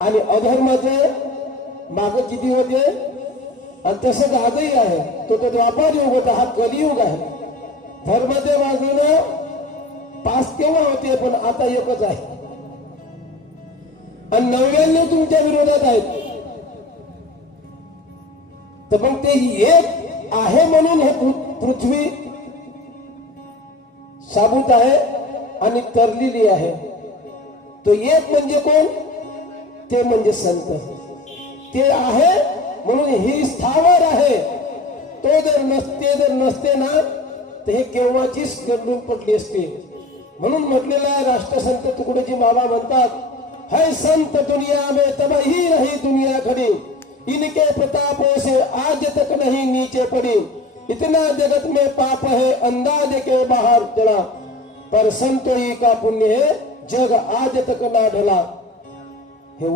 आणि अधर्माचे माग किती होते आणि तसंच आजही आहे. तो द्वापार युग होता, हा कलियुग आहे. धर्माच्या बाजूने 5 केव्हा होते पण आता एकच आहे आणि 99 तुमच्या विरोधात आहेत. तर मग ते एक आहे म्हणून हे पृथ्वी साबूत आहे आणि तरलेली आहे. तो एक म्हणजे कोण? ते म्हणजे संत. ते आहे म्हणून ही स्थावर आहे. तो जर नसते ना तर हे केव्हाचीच गडून पडली असते. म्हणून म्हटलेलं आहे, राष्ट्रसंत तुकडोजी बाबा म्हणतात, है संत दुनिया में तब ही रही दुनिया खड़ी, इनके प्रतापों से आज तक नहीं नीचे पड़ी, इतना जगत में पाप है अंदाज के बाहर चला, पर संतों का पुण्य है जग आज तक ना ढला. हे